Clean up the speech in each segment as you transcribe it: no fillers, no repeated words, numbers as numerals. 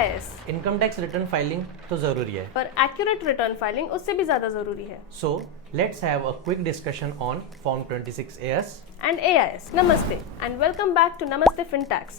AIS? Income tax return filing तो जरूरी है, पर एक्यूरेट रिटर्न फाइलिंग उससे भी ज्यादा जरूरी है। So let's have a quick discussion on form 26AS and AIS. Namaste and welcome back to Namaste FinTax.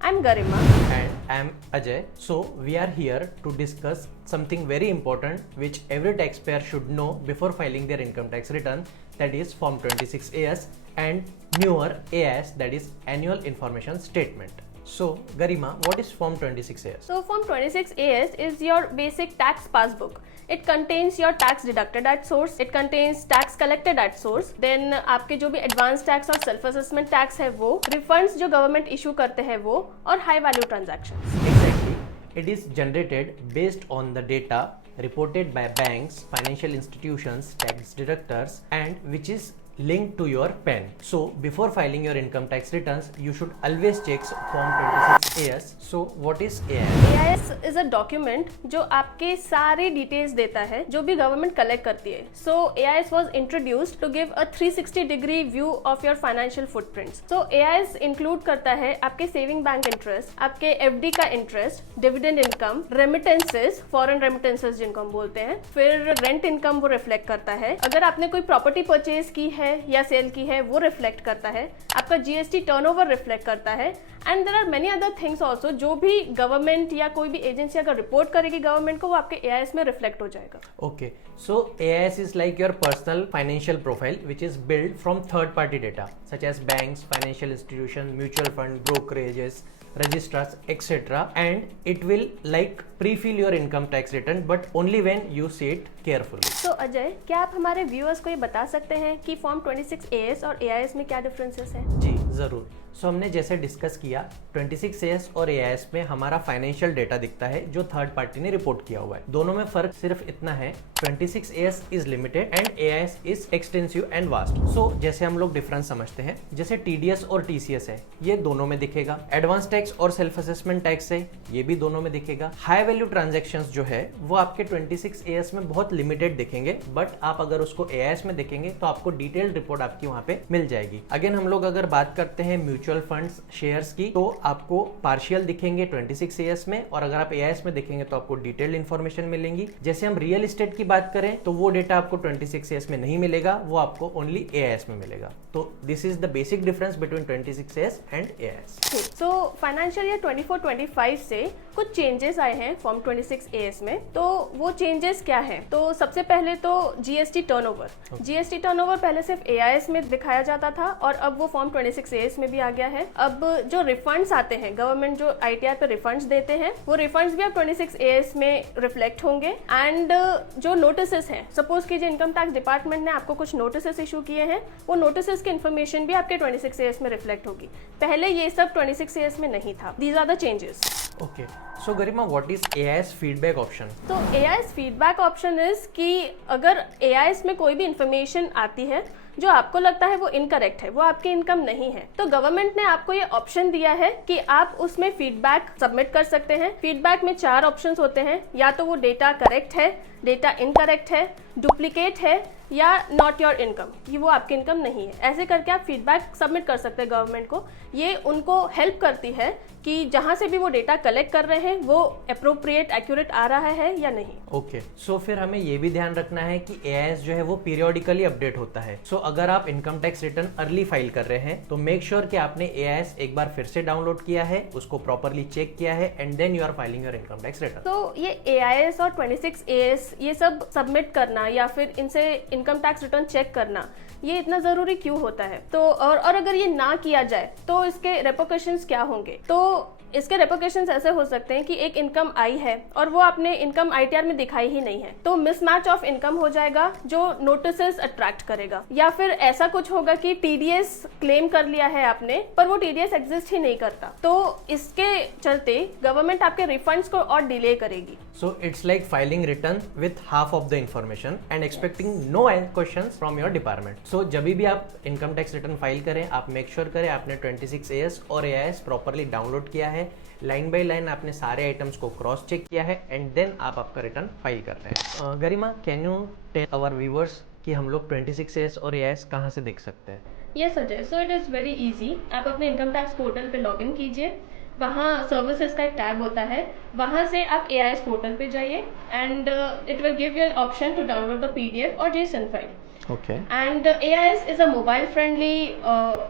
I'm Garima. and I am Ajay. So we are here to discuss something very important which every taxpayer should know before filing their income tax return, that is Form 26AS and newer AIS, that is Annual Information Statement. So Garima, what is Form 26AS? So Form 26AS is your basic tax passbook. It contains your tax deducted at source, it contains tax collected at source, then आपके जो भी advance tax और self assessment tax है वो, refunds जो government issue करते हैं वो, और high value transactions. Exactly. It is generated based on the data reported by banks, financial institutions, tax deductors, and which is linked to your PAN. So before filing your income tax returns, you should always check Form 26AS. So what is AIS? AIS is a document जो आपके सारे details देता है जो भी government collect करती है। So AIS was introduced to give a 360-degree view of your financial footprints. So AIS include करता है आपके सेविंग बैंक इंटरेस्ट, आपके FD का interest, dividend income, remittances, foreign remittances जिनको हम बोलते हैं, फिर रेंट इनकम वो रिफ्लेक्ट करता है, अगर आपने कोई प्रॉपर्टी परचेज की है या सेल की है वो रिफ्लेक्ट करता है, आपका GST टर्नओवर रिफ्लेक्ट करता है, and there are many other things also जो भी गवर्नमेंट या कोई भी एजेंसी अगर रिपोर्ट करेगी गवर्नमेंट को वो आपके AIS में रिफ्लेक्ट हो जाएगा। Okay, so AIS is like your personal financial profile which is built from third party data such as banks, financial institutions, mutual fund, brokerages, registrars, etc. and it will like pre-fill your income tax return but only when you see it carefully. तो अजय, क्या आप हमारे viewers को ये बता सकते हैं कि फॉर्म 26AS और AIS में क्या डिफरेंसेस हैं? जी जरूर। सो हमने जैसे डिस्कस किया 26AS और AIS में हमारा फाइनेंशियल डेटा दिखता है जो थर्ड पार्टी ने रिपोर्ट किया हुआ है। दोनों में फर्क सिर्फ इतना है, 26AS is limited and AIS is extensive and vast. So जैसे हम लोग डिफरेंस समझते हैं, जैसे TDS और TCS है ये दोनों में दिखेगा, एडवांस टैक्स और सेल्फ असेसमेंट टैक्स है ये भी दोनों में दिखेगा। हाई वैल्यू ट्रांजेक्शंस जो है वो आपके 26AS में बहुत लिमिटेड दिखेंगे, बट आप अगर उसको AIS में देखेंगे तो आपको डिटेल्ड रिपोर्ट आपकी वहां पे मिल जाएगी। अगेन हम लोग अगर बात करते हैं म्यूचुअल फंड्स शेयर्स की तो आपको पार्शियल दिखेंगे 26AS में, और अगर आप AIS में देखेंगे तो आपको डिटेल्ड इन्फॉर्मेशन मिलेंगी। जैसे हम रियल एस्टेट की बात करें तो वो डेटा आपको 26AS में नहीं मिलेगा, वो आपको ओनली AIS में मिलेगा। तो this is the basic difference between 26AS and AIS। So financial year 24-25 से कुछ चेंजेस आए हैं फॉर्म 26AS में, तो वो चेंजेस क्या हैं? तो सबसे पहले तो GST टर्नओवर। GST टर्नओवर पहले सिर्फ AIS में दिखाया जाता था और अब वो फॉर्म 26AS में भी आ गया है। अब जो रिफंड्स आते हैं, गवर्नमेंट जो ITR पे रिफंड्स देते हैं वो रिफंड्स भी अब 26AS में रिफ्लेक्ट होंगे। एंड जो नोटिसेस हैं, सपोज कीजिए इनकम टैक्स डिपार्टमेंट ने आपको कुछ नोटिसेस इशू किए हैं, वो नोटिसेस की इन्फॉर्मेशन भी आपके 26AS में रिफ्लेक्ट होगी। पहले ये सब 26AS में नहीं था। These are the changes. Okay, so Garima what is AIS feedback option? तो AIS फीडबैक ऑप्शन इज कि अगर AIS में कोई भी इंफॉर्मेशन आती है जो आपको लगता है वो इनकरेक्ट है, वो आपकी इनकम नहीं है, तो गवर्नमेंट ने आपको ये ऑप्शन दिया है कि आप उसमें फीडबैक सबमिट कर सकते हैं। फीडबैक में 4 ऑप्शंस होते हैं, या तो वो डेटा करेक्ट है, डेटा इनकरेक्ट है, डुप्लीकेट है या नॉट योर इनकम, कि वो आपकी इनकम नहीं है। ऐसे करके आप फीडबैक सबमिट कर सकते हैं गवर्नमेंट को। ये उनको हेल्प करती है कि जहां से भी वो डेटा कलेक्ट कर रहे हैं वो अप्रोप्रिएट एक्यूरेट आ रहा है या नहीं। ओके, सो फिर हमें ये भी ध्यान रखना है कि AIS जो है वो पीरियोडिकली अपडेट होता है। सो अगर आप income tax return early file कर रहे हैं तो मेक श्योर कि आपने AIS एक बार फिर से डाउनलोड किया है, उसको प्रॉपरली चेक किया है and then you are filing your income tax return. तो ये AIS और 26AS ये सब सबमिट करना या फिर इनसे इनकम टैक्स रिटर्न चेक करना ये इतना जरूरी क्यों होता है? तो और अगर ये ना किया जाए तो इसके रेपोकेशंस क्या होंगे? तो इसके रेपोकेशंस ऐसे हो सकते हैं कि एक इनकम आई है और वो आपने इनकम ITR में दिखाई ही नहीं है, तो मिसमैच ऑफ इनकम हो जाएगा जो नोटिसेस अट्रैक्ट करेगा। या फिर ऐसा कुछ होगा कि TDS क्लेम कर लिया है आपने पर वो TDS एग्जिस्ट ही नहीं करता, तो इसके चलते गवर्नमेंट आपके रिफंड्स को और डिले करेगी। So it's like filing return with half of the information and expecting no questions from your department. So जब भी आप इनकम टैक्स रिटर्न फाइल करें आप मेक श्योर करें आपने 26AS और AIS प्रॉपरली डाउनलोड किया है, लाइन बाय लाइन आपने सारे आइटम्स को क्रॉस चेक किया है एंड देन आप आपका रिटर्न फाइल करते हैं। Garima, can you tell our viewers कि हम लोग 26AS और AIS कहाँ से देख सकते हैं? Yes Ajay, so it is very easy. आप अपने इनकम टैक्स पोर्टल पे लॉगिन कीजिए, वहाँ सर्विसेज का एक टैब होता है, वहाँ से आप AIS पोर्टल पे जाइए and it will give you an option to download the PDF और JSON file. Okay And AIS is a mobile friendly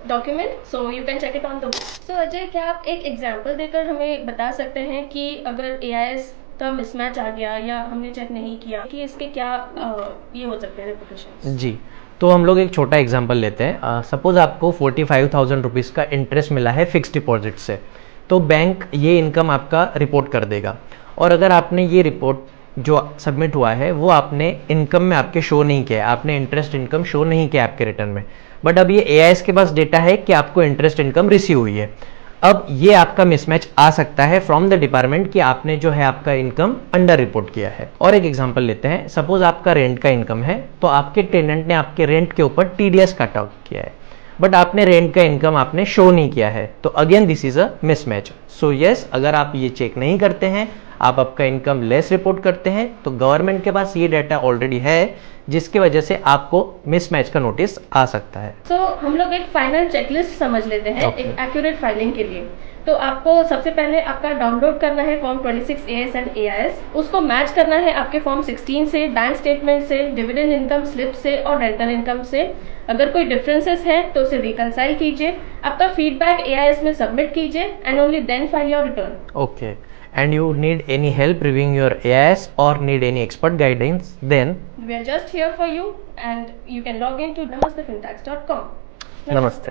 document, so you can check it on the web. So Ajay, क्या आप एक example देकर हमें बता सकते हैं कि अगर AIS का मिसमैच आ गया या हमने चेक नहीं किया कि इसके क्या ये हो सकते हैं रिपरकशंस? जी, तो हम लोग एक छोटा एग्जांपल लेते हैं। सपोज आपको 45,000 रुपीज़ का इंटरेस्ट मिला है फिक्स डिपॉजिट से, तो बैंक ये इनकम आपका रिपोर्ट कर देगा। और अगर आपने ये रिपोर्ट जो सबमिट हुआ है वो आपने इनकम में आपके शो नहीं किया है, आपने इंटरेस्ट इनकम शो नहीं किया आपके रिटर्न में, बट अब ये AIS के पास डेटा है कि आपको इंटरेस्ट इनकम रिसीव हुई है। अब ये आपका मिसमैच आ सकता है फ्रॉम द डिपार्टमेंट कि आपने जो है आपका इनकम अंडर रिपोर्ट किया है। और एक एग्जांपल लेते हैं, सपोज आपका रेंट का इनकम है, तो आपके टेनेंट ने आपके रेंट के ऊपर TDS कट आउट किया है, बट आपने रेंट का इनकम आपने शो नहीं किया है, तो again this is a mismatch. So yes, अगर आप ये चेक नहीं करते हैं, आप आपका इनकम लेस रिपोर्ट करते हैं, तो गवर्नमेंट के पास ये डाटा ऑलरेडी है, जिसकी वजह से आपको मिसमैच का नोटिस आ सकता है। तो हम लोग एक फाइनल चेकलिस्ट समझ लेते हैं Okay. एक एक्यूरेट फाइलिंग के लिए। तो आपको सबसे पहले आपका डाउनलोड करना है फॉर्म 26AS एंड AIS, उसको मैच करना है आपके फॉर्म 16 से, बैंक स्टेटमेंट से, डिविडेंड इनकम स्लिप से और रेंटल इनकम से। अगर कोई डिफरेंसेस है तो उसे रिकंसाइल कीजिए, आपका फीडबैक AIS में सबमिट कीजिए and only then file your return. Okay. And you need any help reviewing your AIS or need any expert guidance, then We are just here for you and you can log in to namastefintax.com. Namaste.